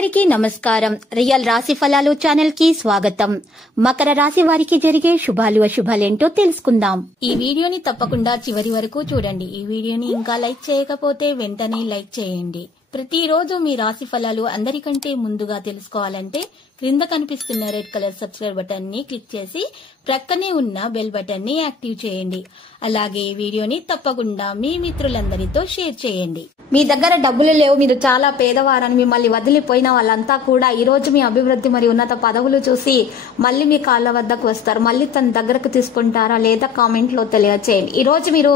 అందరికీ నమస్కారం. రియల్ రాశి ఫలాలు ఛానల్ కి స్వాగతం. మకర రాశి వారికి జరిగే శుభాలు అశుభాలేంటో తెలుసుకుందాం. ఈ వీడియోని తప్పకుండా చివరి వరకు చూడండి. ఈ వీడియోని ఇంకా లైక్ చేయకపోతే వెంటనే లైక్ చేయండి. ప్రతిరోజు మీ రాశి ఫలాలు అందరికంటే ముందుగా తెలుసుకోవాలంటే క్రింద కనిపిస్తున్న రెడ్ కలర్ సబ్స్క్రైబ్ బటన్ ని క్లిక్ చేసి ప్రక్కనే ఉన్న బెల్ బటన్ ని యాక్టివ్ చేయండి. అలాగే ఈ వీడియోని తప్పకుండా మీ మిత్రులందరితో షేర్ చేయండి. మీ దగ్గర డబ్బులు లేవు, మీరు చాలా పేదవారని మిమ్మల్ని వదిలిపోయిన వాళ్ళంతా కూడా ఈ రోజు మీ అభివృద్ధి మరియు ఉన్నత పదవులు చూసి మళ్ళీ మీ కాళ్ళ వద్దకు వస్తారు. మళ్ళీ తన దగ్గరకు తీసుకుంటారా లేదా కామెంట్ లో తెలియచేయండి. ఈ రోజు మీరు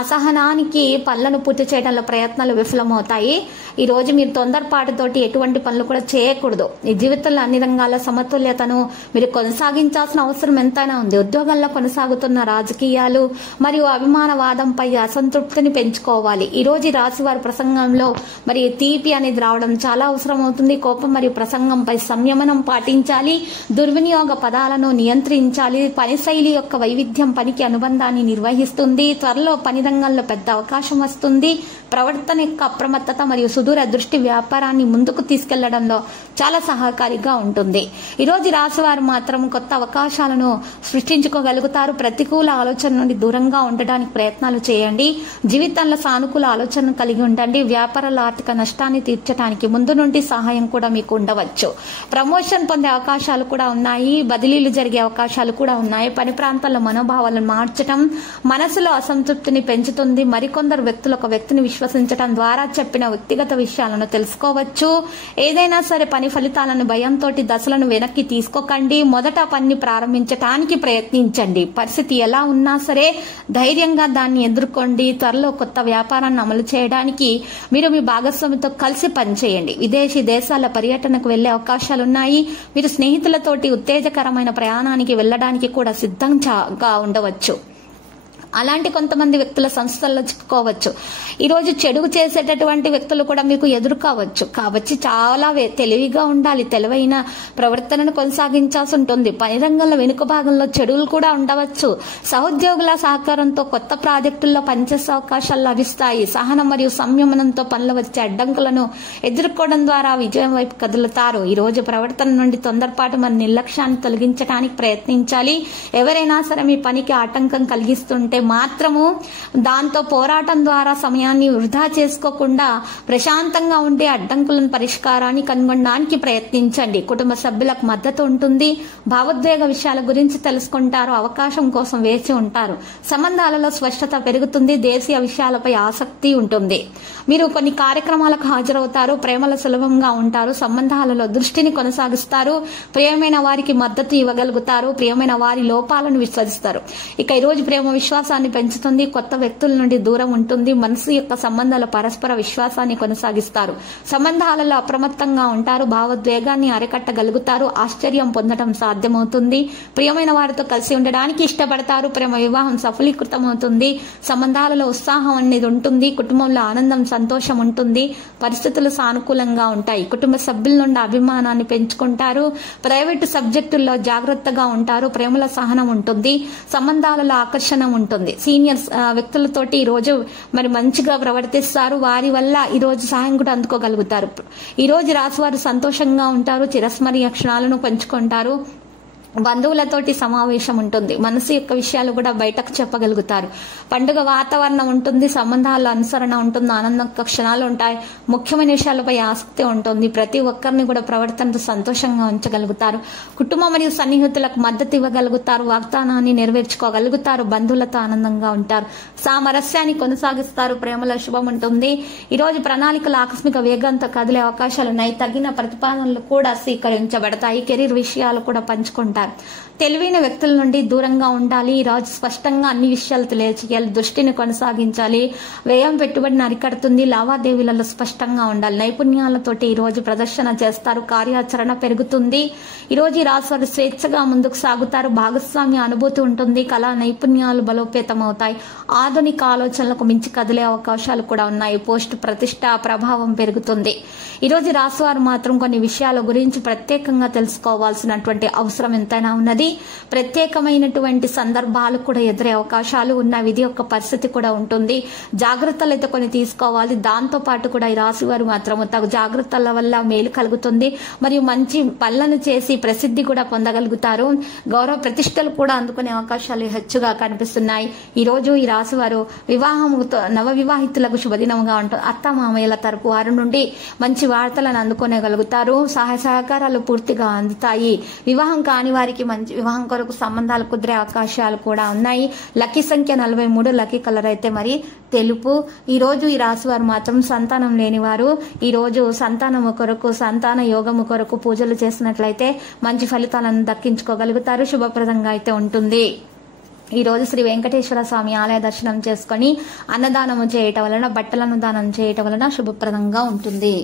అసహనానికి పనులను పూర్తి చేయడంలో ప్రయత్నాలు విఫలమవుతాయి. ఈ రోజు మీరు తొందరపాటుతోటి ఎటువంటి పనులు కూడా చేయకూడదు. ఈ జీవితంలో అన్ని రంగాల సమతుల్యతను మీరు కొనసాగించాల్సిన అవసరం ఎంతైనా ఉంది. ఉద్యోగంలో కొనసాగుతున్న రాజకీయాలు మరియు అభిమానవాదంపై అసంతృప్తిని పెంచుకోవాలి. ఈ రోజు రాశి వారి ప్రసంగంలో మరి తీపి అనేది రావడం చాలా అవసరం అవుతుంది. కోపం మరియు ప్రసంగంపై సంయమనం పాటించాలి. దుర్వినియోగ పదాలను నియంత్రించాలి. పని శైలి యొక్క వైవిధ్యం పనికి అనుబంధాన్ని నిర్వహిస్తుంది. త్వరలో పని రంగంలో పెద్ద అవకాశం వస్తుంది. ప్రవర్తన యొక్క అప్రమత్తత మరియు సుదూర దృష్టి వ్యాపారాన్ని ముందుకు తీసుకెళ్లడంలో చాలా సహకారిగా ఉంటుంది. ఈ రోజు రాశి వారు మాత్రం కొత్త అవకాశాలను సృష్టించుకోగలుగుతారు. ప్రతికూల ఆలోచన నుండి దూరంగా ఉండడానికి ప్రయత్నాలు చేయండి. జీవితంలో సానుకూల ఆలోచన కలిగి ఉండండి. వ్యాపారాల ఆర్థిక నష్టాన్ని తీర్చడానికి ముందు నుండి సహాయం కూడా మీకు ఉండవచ్చు. ప్రమోషన్ పొందే అవకాశాలు కూడా ఉన్నాయి. బదిలీలు జరిగే అవకాశాలు కూడా ఉన్నాయి. పని ప్రాంతాల్లో మనోభావాలను మార్చడం మనసులో అసంతృప్తిని పెంచుతుంది. మరికొందరు వ్యక్తులు ఒక వ్యక్తిని విశ్వసించడం ద్వారా చెప్పిన వ్యక్తిగత విషయాలను తెలుసుకోవచ్చు. ఏదైనా సరే పని ఫలితాలను భయంతో దశలను వెనక్కి తీసుకోకండి. మొదట పనిని ప్రారంభించడానికి ప్రయత్నించండి. పరిస్థితి ఎలా ఉన్నా సరే ధైర్యంగా దాన్ని ఎదుర్కోండి. త్వరలో కొత్త వ్యాపారాన్ని అమలు చేయడానికి మీరు మీ భాగస్వామితో కలిసి పనిచేయండి. విదేశీ దేశాల పర్యటనకు వెళ్లే అవకాశాలున్నాయి. మీరు స్నేహితులతోటి ఉత్తేజకరమైన ప్రయాణానికి వెళ్లడానికి కూడా సిద్ధంగా ఉండవచ్చు. అలాంటి కొంతమంది వ్యక్తుల సంస్థల్లో చిక్కుకోవచ్చు. ఈ రోజు చెడు చేసేటటువంటి వ్యక్తులు కూడా మీకు ఎదురు కావచ్చు. చాలా తెలివిగా ఉండాలి. తెలివైన ప్రవర్తనను కొనసాగించాల్సి ఉంటుంది. పని రంగంలో వెనుక భాగంలో చెడులు కూడా ఉండవచ్చు. సహోద్యోగుల సహకారంతో కొత్త ప్రాజెక్టుల్లో పనిచేసే అవకాశాలు లభిస్తాయి. సహనం మరియు సంయమనంతో పనులు వచ్చే అడ్డంకులను ఎదుర్కోవడం ద్వారా విజయం వైపు కదులుతారు. ఈ రోజు ప్రవర్తన నుండి తొందరపాటు మరియు నిర్లక్ష్యాన్ని తొలగించడానికి ప్రయత్నించాలి. ఎవరైనా సరే మీ పనికి ఆటంకం కలిగిస్తుంటే మాత్రము దాంతో పోరాటం ద్వారా సమయాన్ని వృధా చేసుకోకుండా ప్రశాంతంగా ఉండే అడ్డంకులను పరిష్కారాన్ని కనుగొనడానికి ప్రయత్నించండి. కుటుంబ సభ్యులకు మద్దతు ఉంటుంది. భావోద్వేగ విషయాల గురించి తెలుసుకుంటారు. అవకాశం కోసం వేచి ఉంటారు. సంబంధాలలో స్పష్టత పెరుగుతుంది. దేశీయ విషయాలపై ఆసక్తి ఉంటుంది. మీరు కొన్ని కార్యక్రమాలకు హాజరవుతారు. ప్రేమలో సులభంగా ఉంటారు. సంబంధాలలో దృష్టిని కొనసాగిస్తారు. ప్రియమైన వారికి మద్దతు ఇవ్వగలుగుతారు. ప్రియమైన వారి లోపాలను విశ్వసిస్తారు. ఇక ఈ రోజు ప్రేమ విశ్వాసాన్ని పెంచుతుంది. కొత్త వ్యక్తుల నుండి దూరం ఉంటుంది. మనసు యొక్క సంబంధాల పరస్పర విశ్వాసాన్ని కొనసాగిస్తారు. సంబంధాలలో అప్రమత్తంగా ఉంటారు. భావోద్వేగాన్ని అరికట్టగలుగుతారు. ఆశ్చర్యం పొందడం సాధ్యమవుతుంది. ప్రియమైన వారితో కలిసి ఉండడానికి ఇష్టపడతారు. ప్రేమ వివాహం సఫలీకృతమవుతుంది. సంబంధాలలో ఉత్సాహం అనేది ఉంటుంది. కుటుంబంలో ఆనందం సంతోషం ఉంటుంది. పరిస్థితులు సానుకూలంగా ఉంటాయి. కుటుంబ సభ్యుల నుండి అభిమానాన్ని పెంచుకుంటారు. ప్రైవేటు సబ్జెక్టుల్లో జాగ్రత్తగా ఉంటారు. ప్రేమల సహనం ఉంటుంది. సంబంధాలలో ఆకర్షణ ఉంటుంది. సీనియర్ వ్యక్తులతోటి ఈ రోజు మరి మంచిగా ప్రవర్తిస్తారు. వారి వల్ల ఈ రోజు సహాయం కూడా అందుకోగలుగుతారు. ఈ రోజు రాశివారు సంతోషంగా ఉంటారు. చిరస్మరణీయ క్షణాలను పంచుకుంటారు. బంధువులతోటి సమావేశం ఉంటుంది. మనసు యొక్క విషయాలు కూడా బయటకు చెప్పగలుగుతారు. పండుగ వాతావరణం ఉంటుంది. సంబంధాల అనుసరణ ఉంటుంది. ఆనంద క్షణాలు ఉంటాయి. ముఖ్యమైన విషయాలపై ఆసక్తి ఉంటుంది. ప్రతి ఒక్కరిని కూడా ప్రవర్తనతో సంతోషంగా ఉంచగలుగుతారు. కుటుంబం మరియు సన్నిహితులకు మద్దతు ఇవ్వగలుగుతారు. వాగ్దానాన్ని నెరవేర్చుకోగలుగుతారు. బంధువులతో ఆనందంగా ఉంటారు. సామరస్యాన్ని కొనసాగిస్తారు. ప్రేమలో శుభం ఉంటుంది. ఈ రోజు ప్రణాళికలు ఆకస్మిక వేగంతో కదిలే అవకాశాలు ఉన్నాయి. తగిన ప్రతిపాదనలు కూడా స్వీకరించబడతాయి. కెరీర్ విషయాలు కూడా పంచుకుంటారు. తెలివైన వ్యక్తుల నుండి దూరంగా ఉండాలి. ఈ రోజు స్పష్టంగా అన్ని విషయాలు తెలియచేయాలి. దృష్టిని కొనసాగించాలి. వ్యయం పెట్టుబడిని అరికడుతుంది. లావాదేవీలలో స్పష్టంగా ఉండాలి. నైపుణ్యాలతోటి ఈ రోజు ప్రదర్శన చేస్తారు. కార్యాచరణ పెరుగుతుంది. ఈ రోజు ఈ రాశివారు స్వేచ్ఛగా ముందుకు సాగుతారు. భాగస్వామ్య అనుభూతి ఉంటుంది. కళా నైపుణ్యాలు బలోపేతం అవుతాయి. ఆధునిక ఆలోచనలకు మించి కదిలే అవకాశాలు కూడా ఉన్నాయి. పోస్ట్ ప్రతిష్ట ప్రభావం పెరుగుతుంది. ఈ రోజు రాశివారు మాత్రం కొన్ని విషయాల గురించి ప్రత్యేకంగా తెలుసుకోవాల్సినటువంటి అవసరం ఎంత ఎంతైనా ఉన్నది. ప్రత్యేకమైనటువంటి సందర్భాలు కూడా ఎదురే అవకాశాలు ఉన్న విధి యొక్క పరిస్థితి కూడా ఉంటుంది. జాగ్రత్తలు అయితే కొన్ని తీసుకోవాలి. దాంతో పాటు కూడా ఈ రాశి వారు మాత్రము తగు జాగ్రత్తల వల్ల మేలు కలుగుతుంది. మరియు మంచి పనులను చేసి ప్రసిద్ధి కూడా పొందగలుగుతారు. గౌరవ ప్రతిష్టలు కూడా అందుకునే అవకాశాలు హెచ్చుగా కనిపిస్తున్నాయి. ఈ రోజు ఈ రాశి వారు నవ వివాహితులకు శుభదినంగా ఉంటుంది. అత్త మామయ్యల తరపు వారి నుండి మంచి వార్తలను అందుకోగలుగుతారు. సహాయ సహకారాలు పూర్తిగా అందుతాయి. వివాహం కాని వారికి మంచి వివాహం కొరకు సంబంధాలు కుదిరే అవకాశాలు కూడా ఉన్నాయి. లక్కీ సంఖ్య 43, లక్కీ కలర్ అయితే మరి తెలుపు. ఈ రోజు ఈ రాశి వారు మాత్రం సంతానం లేని వారు ఈ రోజు సంతానము కొరకు, సంతాన యోగము కొరకు పూజలు చేసినట్లయితే మంచి ఫలితాలను దక్కించుకోగలుగుతారు. శుభప్రదంగా అయితే ఉంటుంది. ఈ రోజు శ్రీ వెంకటేశ్వర స్వామి ఆలయ దర్శనం చేసుకుని అన్నదానము చేయటం వలన, బట్టలను దానం చేయటం వలన శుభప్రదంగా ఉంటుంది.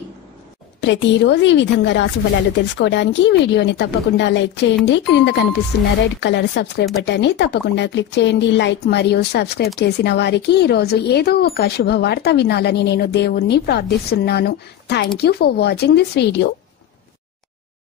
ప్రతిరోజు ఈ విధంగా రాశి ఫలాలు తెలుసుకోవడానికి వీడియోని తప్పకుండా లైక్ చేయండి. క్రింద కనిపిస్తున్న రెడ్ కలర్ సబ్స్క్రైబ్ బటన్ ని తప్పకుండా క్లిక్ చేయండి. లైక్ మరియు సబ్స్క్రైబ్ చేసిన వారికి ఈ రోజు ఏదో ఒక శుభవార్త వినాలని నేను దేవుణ్ణి ప్రార్థిస్తున్నాను. Thank you for watching this video.